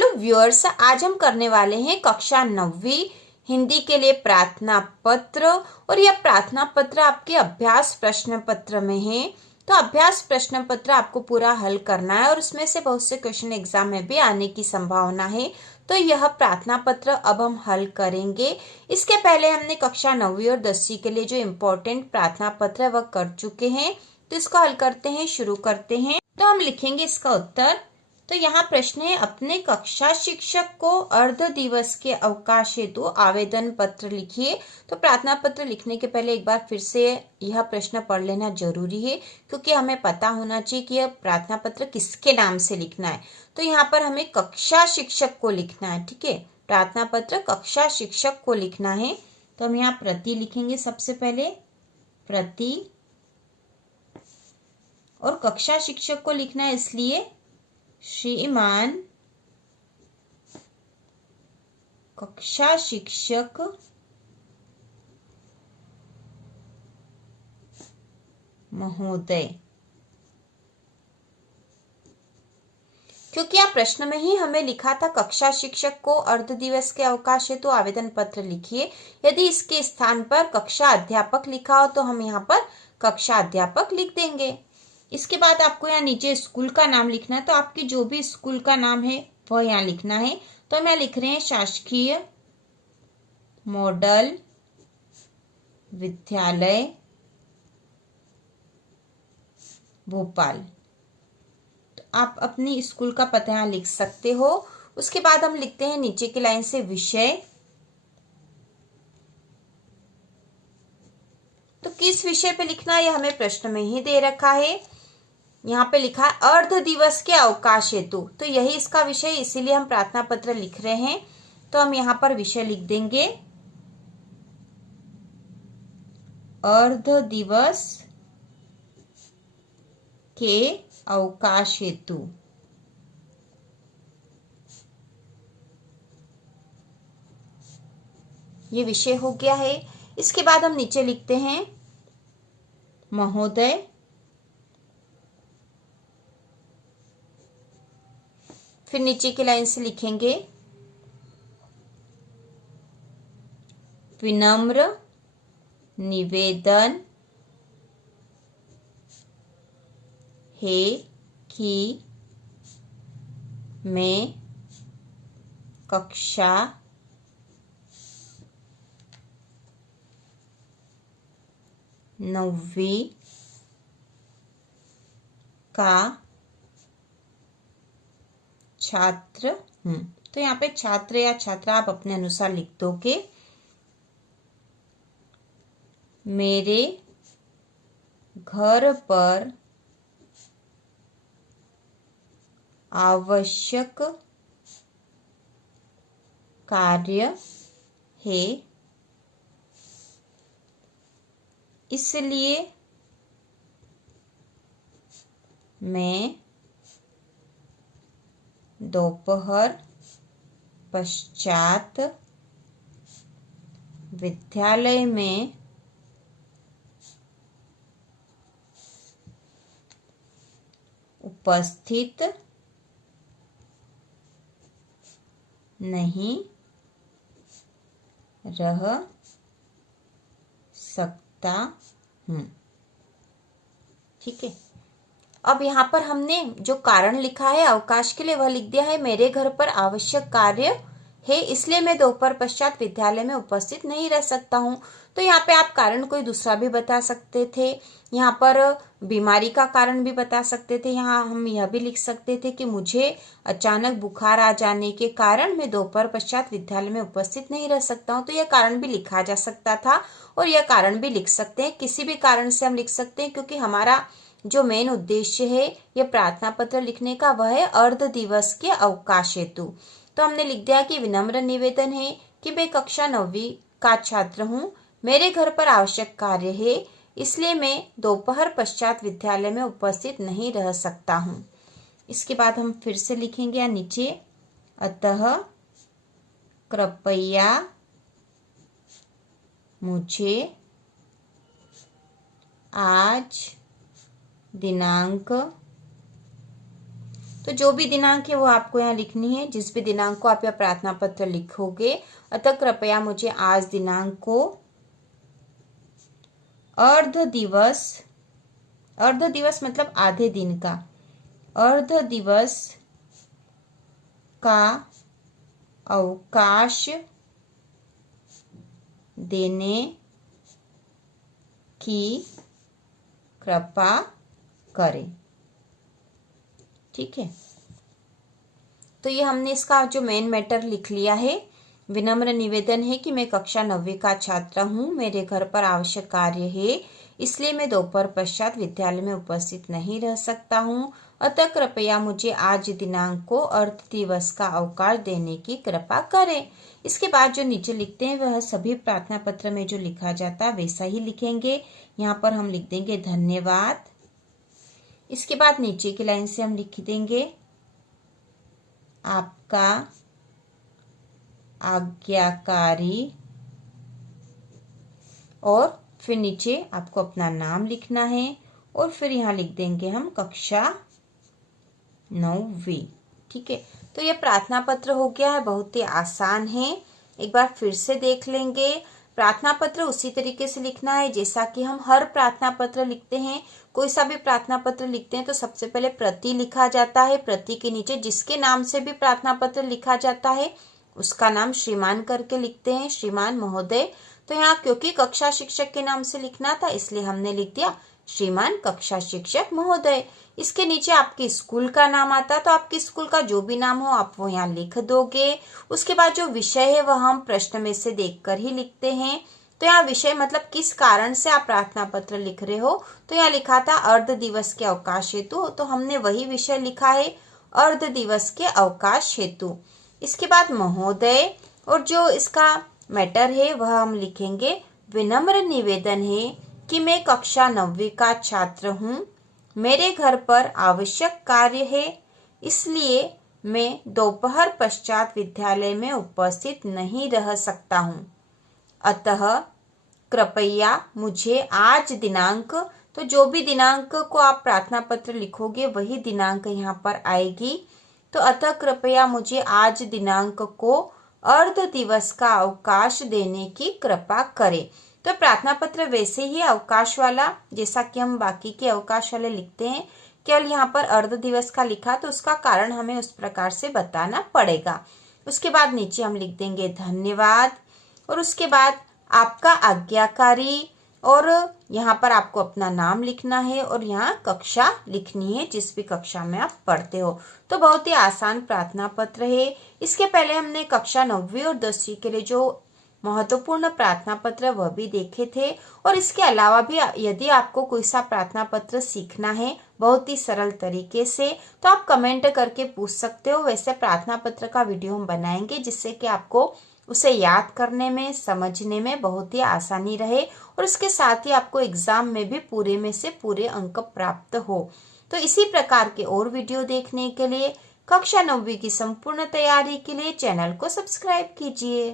Hello viewers, आज हम करने वाले हैं कक्षा 9वीं हिंदी के लिए प्रार्थना पत्र। और यह प्रार्थना पत्र आपके अभ्यास प्रश्न पत्र में है। तो अभ्यास प्रश्न पत्र आपको पूरा हल करना है और उसमें से बहुत से क्वेश्चन एग्जाम में भी आने की संभावना है। तो यह प्रार्थना पत्र अब हम हल करेंगे। इसके पहले हमने कक्षा 9वीं और 10वीं के लिए जो इम्पोर्टेंट प्रार्थना पत्र है वह कर चुके हैं। तो इसको हल करते हैं, शुरू करते हैं। तो हम लिखेंगे इसका उत्तर। तो यहाँ प्रश्न है, अपने कक्षा शिक्षक को अर्ध दिवस के अवकाश हेतु आवेदन पत्र लिखिए। तो प्रार्थना पत्र लिखने के पहले एक बार फिर से यह प्रश्न पढ़ लेना जरूरी है, क्योंकि हमें पता होना चाहिए कि यह प्रार्थना पत्र किसके नाम से लिखना है। तो यहाँ पर हमें कक्षा शिक्षक को लिखना है। ठीक है, प्रार्थना पत्र कक्षा शिक्षक को लिखना है। तो हम यहाँ प्रति लिखेंगे सबसे पहले, प्रति, और कक्षा शिक्षक को लिखना है इसलिए श्रीमान कक्षा शिक्षक महोदय, क्योंकि आप प्रश्न में ही हमें लिखा था कक्षा शिक्षक को अर्ध दिवस के अवकाश हेतु आवेदन पत्र लिखिए। यदि इसके स्थान पर कक्षा अध्यापक लिखा हो तो हम यहाँ पर कक्षा अध्यापक लिख देंगे। इसके बाद आपको यहाँ नीचे स्कूल का नाम लिखना है। तो आपकी जो भी स्कूल का नाम है वह यहाँ लिखना है। तो हम यहाँ लिख रहे हैं शासकीय मॉडल विद्यालय भोपाल। तो आप अपनी स्कूल का पता यहाँ लिख सकते हो। उसके बाद हम लिखते हैं नीचे की लाइन से विषय। तो किस विषय पे लिखना है यह हमें प्रश्न में ही दे रखा है। यहाँ पे लिखा है अर्ध दिवस के अवकाश हेतु, तो यही इसका विषय, इसीलिए हम प्रार्थना पत्र लिख रहे हैं। तो हम यहाँ पर विषय लिख देंगे अर्ध दिवस के अवकाश हेतु। ये विषय हो गया है। इसके बाद हम नीचे लिखते हैं महोदय, फिर नीचे की लाइन से लिखेंगे विनम्र निवेदन है कि मैं कक्षा 9वीं का छात्र हूँ। तो यहाँ पे छात्र या छात्रा आप अपने अनुसार लिख दोगे। मेरे घर पर आवश्यक कार्य है, इसलिए मैं दोपहर पश्चात विद्यालय में उपस्थित नहीं रह सकता हूँ। ठीक है, अब यहाँ पर हमने जो कारण लिखा है अवकाश के लिए वह लिख दिया है मेरे घर पर आवश्यक कार्य है, इसलिए मैं दोपहर पश्चात विद्यालय में उपस्थित नहीं रह सकता हूँ। तो यहाँ पे आप कारण कोई दूसरा भी बता सकते थे। यहाँ पर बीमारी का कारण भी बता सकते थे। यहाँ हम यह भी लिख सकते थे कि मुझे अचानक बुखार आ जाने के कारण मैं दोपहर पश्चात विद्यालय में उपस्थित नहीं रह सकता हूँ। तो यह कारण भी लिखा जा सकता था और यह कारण भी लिख सकते हैं। किसी भी कारण से हम लिख सकते हैं, क्योंकि हमारा जो मेन उद्देश्य है यह प्रार्थना पत्र लिखने का वह है अर्ध दिवस के अवकाश हेतु। तो हमने लिख दिया कि विनम्र निवेदन है कि मैं कक्षा 9वीं का छात्र हूँ, मेरे घर पर आवश्यक कार्य है, इसलिए मैं दोपहर पश्चात विद्यालय में उपस्थित नहीं रह सकता हूँ। इसके बाद हम फिर से लिखेंगे या नीचे, अतः कृपया मुझे आज दिनांक तो जो भी दिनांक है वो आपको यहाँ लिखनी है। जिस भी दिनांक को आप यह प्रार्थना पत्र लिखोगे, अतः कृपया मुझे आज दिनांक को अर्ध दिवस मतलब आधे दिन का, अर्ध दिवस का अवकाश देने की कृपा करें। ठीक है, तो ये हमने इसका जो मेन मैटर लिख लिया है। विनम्र निवेदन है कि मैं कक्षा 9वीं का छात्र हूँ, मेरे घर पर आवश्यक कार्य है, इसलिए मैं दोपहर पश्चात विद्यालय में उपस्थित नहीं रह सकता हूँ, अतः कृपया मुझे आज दिनांक को अर्ध दिवस का अवकाश देने की कृपा करें। इसके बाद जो नीचे लिखते हैं वह सभी प्रार्थना पत्र में जो लिखा जाता है वैसा ही लिखेंगे। यहाँ पर हम लिख देंगे धन्यवाद। इसके बाद नीचे की लाइन से हम लिख देंगे आपका आज्ञाकारी, और फिर नीचे आपको अपना नाम लिखना है, और फिर यहाँ लिख देंगे हम कक्षा 9वीं। ठीक है, तो ये प्रार्थना पत्र हो गया है, बहुत ही आसान है। एक बार फिर से देख लेंगे। प्रार्थना पत्र उसी तरीके से लिखना है जैसा कि हम हर प्रार्थना पत्र लिखते हैं। कोई सा भी प्रार्थना पत्र लिखते हैं तो सबसे पहले प्रति लिखा जाता है। प्रति के नीचे जिसके नाम से भी प्रार्थना पत्र लिखा जाता है उसका नाम श्रीमान करके लिखते हैं, श्रीमान महोदय। तो यहाँ क्योंकि कक्षा शिक्षक के नाम से लिखना था इसलिए हमने लिख दिया श्रीमान कक्षा शिक्षक महोदय। इसके नीचे आपके स्कूल का नाम आता है तो आपके स्कूल का जो भी नाम हो आप वो यहाँ लिख दोगे। उसके बाद जो विषय है वह हम प्रश्न में से देखकर ही लिखते हैं। तो यहाँ विषय मतलब किस कारण से आप प्रार्थना पत्र लिख रहे हो, तो यहाँ लिखा था अर्ध दिवस के अवकाश हेतु, तो हमने वही विषय लिखा है अर्ध दिवस के अवकाश हेतु। इसके बाद महोदय, और जो इसका मैटर है वह हम लिखेंगे विनम्र निवेदन है कि मैं कक्षा 9वीं का छात्र हूँ, मेरे घर पर आवश्यक कार्य है, इसलिए मैं दोपहर पश्चात विद्यालय में उपस्थित नहीं रह सकता हूँ, अतः कृपया मुझे आज दिनांक, तो जो भी दिनांक को आप प्रार्थना पत्र लिखोगे वही दिनांक यहाँ पर आएगी। तो अतः कृपया मुझे आज दिनांक को अर्ध दिवस का अवकाश देने की कृपा करें। तो प्रार्थना पत्र वैसे ही अवकाश वाला जैसा कि हम बाकी के अवकाश वाले लिखते हैं, केवल यहाँ पर अर्ध दिवस का लिखा तो उसका कारण हमें उस प्रकार से बताना पड़ेगा। उसके बाद नीचे हम लिख देंगे धन्यवाद, और उसके बाद आपका आज्ञाकारी, और यहाँ पर आपको अपना नाम लिखना है और यहाँ कक्षा लिखनी है जिस भी कक्षा में आप पढ़ते हो। तो बहुत ही आसान प्रार्थना पत्र है। इसके पहले हमने कक्षा 9वीं और 10वीं के लिए जो महत्वपूर्ण प्रार्थना पत्र वह भी देखे थे, और इसके अलावा भी यदि आपको कोई सा प्रार्थना पत्र सीखना है बहुत ही सरल तरीके से तो आप कमेंट करके पूछ सकते हो। वैसे प्रार्थना पत्र का वीडियो हम बनाएंगे जिससे कि आपको उसे याद करने में, समझने में बहुत ही आसानी रहे, और इसके साथ ही आपको एग्जाम में भी पूरे में से पूरे अंक प्राप्त हो। तो इसी प्रकार के और वीडियो देखने के लिए, कक्षा 9वीं की संपूर्ण तैयारी के लिए चैनल को सब्सक्राइब कीजिए।